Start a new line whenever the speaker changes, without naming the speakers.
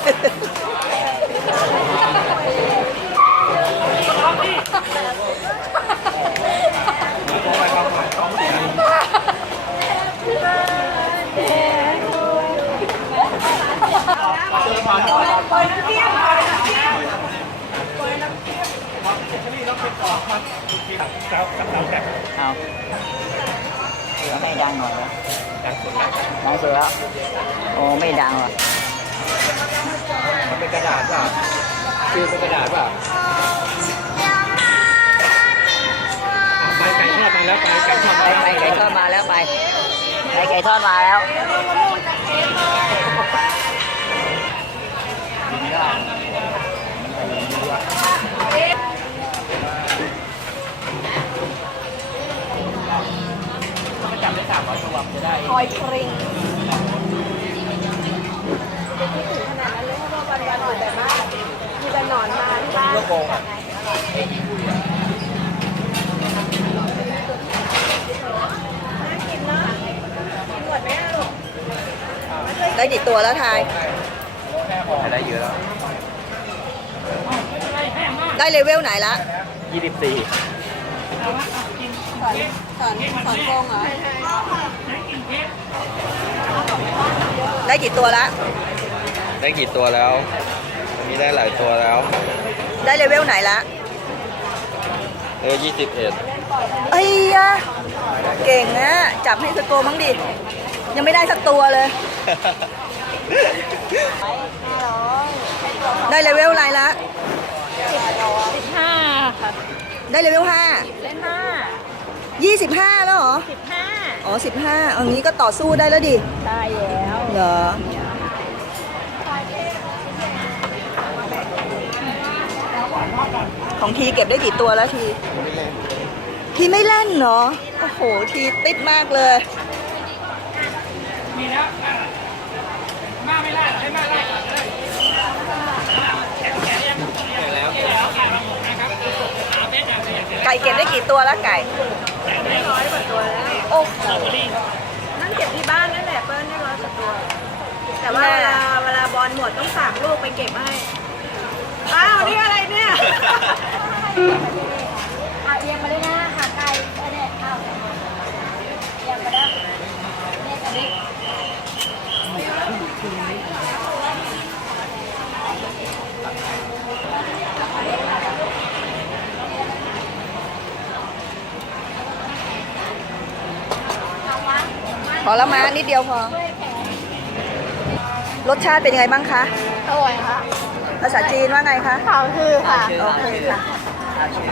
เอาให้ดังหน่อยนะดังสุดแล้วโอ้ไม่ดังหรอ
มันเป็นกระดาษป่ะคือเป็นกระดาษป่ะไปไก่ทอดมาแล้วไปไก่ทอดมาแล้ว
ไปไก่ทอดมาแล้วไปไก่ทอดมาแล้ว
จับได้300 ตัวจะได้
คอยคริงขนาดนั้นเลยเพราะว่าวันๆอยู่แต่บ้านมีแต่หนอนมาที่บ้าน
ลูกโป่ง
ได้กี่ตัวแล้วทาย
ได้เยอะแล้ว
ได้เลเวลไหนละ
24
สอนโกงเหรอ
ได้กี่ตัวละ
ได้กี่ตัวแล้วมีได้หลายตัวแล้ว
ได้เลเวลไหนละ
21
เอ้ยเก่งนะจับให้สโกมั้งดิยังไม่ได้สักตัวเลยได้เลเวลอะไรละ
15ค่ะ
ได้เลเวล5
เล่น
25แล้วเหรอ
15
อ๋อ15อันนี้ก็ต่อสู้ได้แล้วดิ
ได้แล้ว
เหรอของทีเก็บได้กี่ตัวแล้วทีไม่เล่นเนาะโอ้โหทีติดมากเลยไก่เก็บได้กี่ตัวแล้วไก่
ได้100 กว่าตัวแล้ว
โอ้โห
นั่งเก็บที่บ้านนั่นแหละเปิ้ลได้100 กว่าตัวแต่ว่าเวลาบอลหมดต้องฝากลูกไปเก็บให้อ้าวนี่อะไรเนี่ยเอียงมาเลยนะขาไก่เนี่ยข้าวเอียงมาแล้วเนี่ยกระดิก
พอแล้วมานิดเดียวพอรสชาติเป็นยังไงบ้างคะ
อร่อยค่ะ
ภาษาจีนว่าไงคะ
ข่าวคือค่ะ
โอเคค่ะ